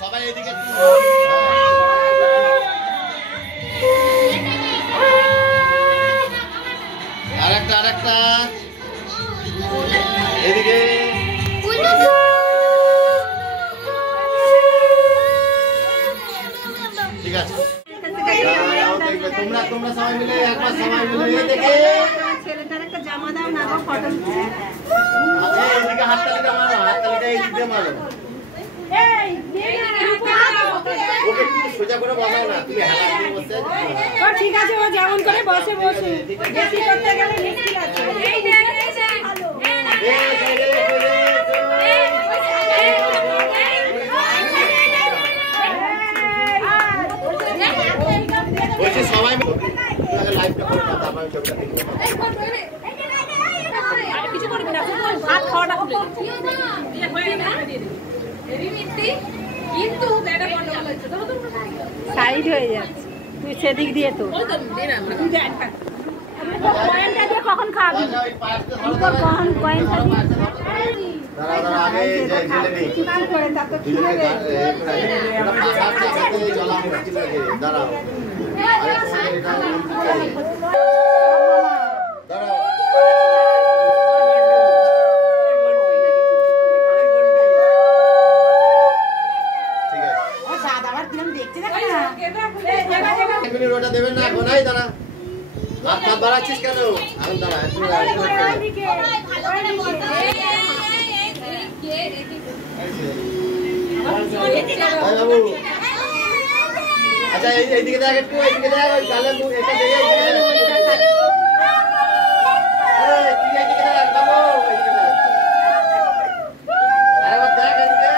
সবাই এদিকে আরেকটা এদিকে ঠিক আছে তোমরা সবাই মিলে একবার সবাই মিলে দেখে ছেলেটার একটা জামা দাও না গো ফটো আচ্ছা এদিকে হাততালিটা এইদিকে মারো ওকে একটু সোজা করে বসাও না তুমি হালা দিয়ে বসে ও ঠিক আছে ও যেমন করে বসে বেশি করতে গেলে মুশকিল আছে বলছি সবাই লাইভটা করে দাও তারপর ছবিটা দেখব আর কিছু করবি না হাত খাওয়াটা খুলে দিয়ে হয়ে না এরি মিষ্টি কিন্তু এটা গন্ডগোল হচ্ছে তো সাইড হয়ে যাচ্ছে তুই সেদিক দিয়ে তো দে না তুই দে কয়েনটা দিয়ে কখন খাবি কখন কয়েনটা দিয়ে দাঁড়া আগে যাই ঢেলে নেই কিছু করে তা তো ঠিক হবে দাঁড়াও ওটা দেবেন না গোনাই দাঁড়া হাত বাড়াচ্ছিস কেন এখন দাঁড়া বাবু আচ্ছা এইদিকে দেখ একটু এইদিকে দেখ ওই গালের মুখ এটা দেখে এইদিকে দেখ বাবু এইদিকে দেখ আরেকবার দেখ এইদিকে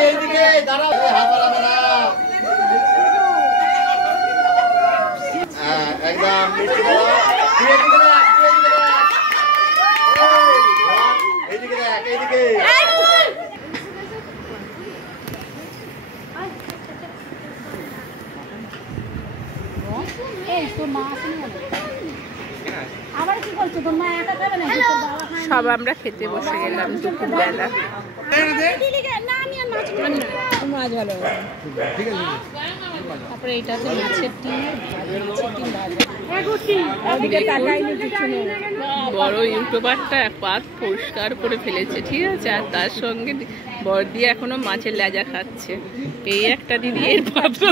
এইদিকে দাঁড়াও হাত বাড়াবে না একদম মিষ্টি দাঁড়া এইদিকে দেখ এইদিকে সব আমরা খেতে বসে গেলাম দুপুরবেলা মাছ ভালো তারপরে এইটা তো মাছের বড় ইউটিউবারটা পাত পরিষ্কার করে ফেলেছে ঠিক আছে আর তার সঙ্গে বড়দি এখনো মাছের লেজা খাচ্ছে এই একটা দিদি এর পাত্র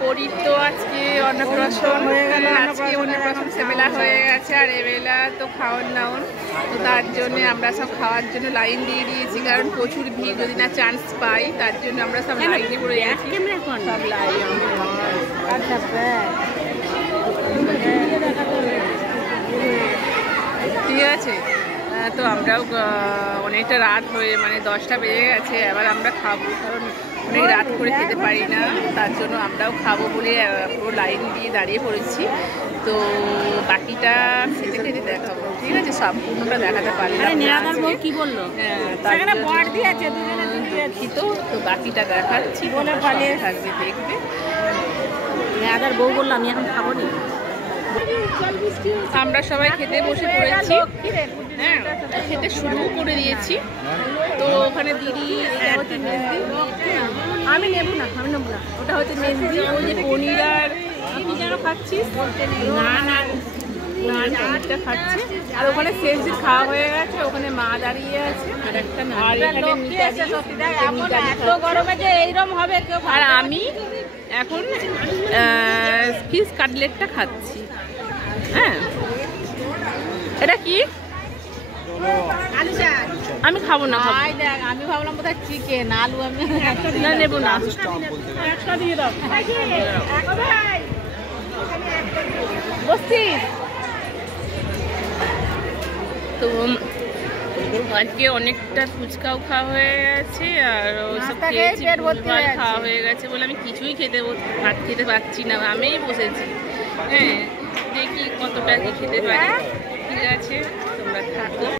পরীর তো আজকে অন্নপ্রাশন হয়ে গেল আজকে অন্নপ্রাশন সেবেলা হয়ে গেছে আর এবেলা তো খাওয়ার নাওন তো তার জন্য আমরা সব খাওয়ার জন্য লাইন দিয়ে দিয়েছি কারণ প্রচুর ভিড় যদি না চান্স পাই তার জন্য আমরা সব লাইনে পড়ে যাচ্ছি সব লাইন ঠিক আছে তো আমরাও অনেকটা রাত হয়ে মানে 10টা বেজে গেছে এবার আমরা খাবো কারণ অনেক রাত করে খেতে পারি না তার জন্য আমরাও খাবো বলে পুরো লাইন দিয়ে দাঁড়িয়ে পড়েছি তো বাকিটা খেতে খেতে দেখাবো ঠিক আছে সম্পূর্ণটা দেখাতে পারলাম কি বললো তো বাকিটা দেখাচ্ছি বলে ভালো থাকবে দেখবে আদার বউ বললাম আমি এখন খাবো না আমরা সবাই খেতে বসে পড়েছি হ্যাঁ খেতে শুরু করে দিয়েছি তো ওখানে দিদি আমি নেবো না ওটা হচ্ছে মেহেন্দি ওই যে পনির আর কি যেন খাচ্ছিস পনিরটা খাচ্ছে আর ওখানে সেজে খাওয়া হয়ে গেছে ওখানে মা দাঁড়িয়ে আছে আর একটা গরমে যে এইরকম হবে আর আমি এখন ফিশ কাটলেটটা খাচ্ছি হ্যাঁ এটা কি আমি খাবো না আমি ভাবলাম বোধহয় চিকেন আলু আমি নেবো না তো আজকে অনেকটা ফুচকাও খাওয়া হয়ে গেছে আর ওসব খেয়েছি ভুলভাল খাওয়া হয়ে গেছে বলে আমি কিছুই ভাত খেতে পারছি না আমিই বসেছি হ্যাঁ দেখি কতটা কি খেতে পারি ঠিক আছে তোমরা থাকো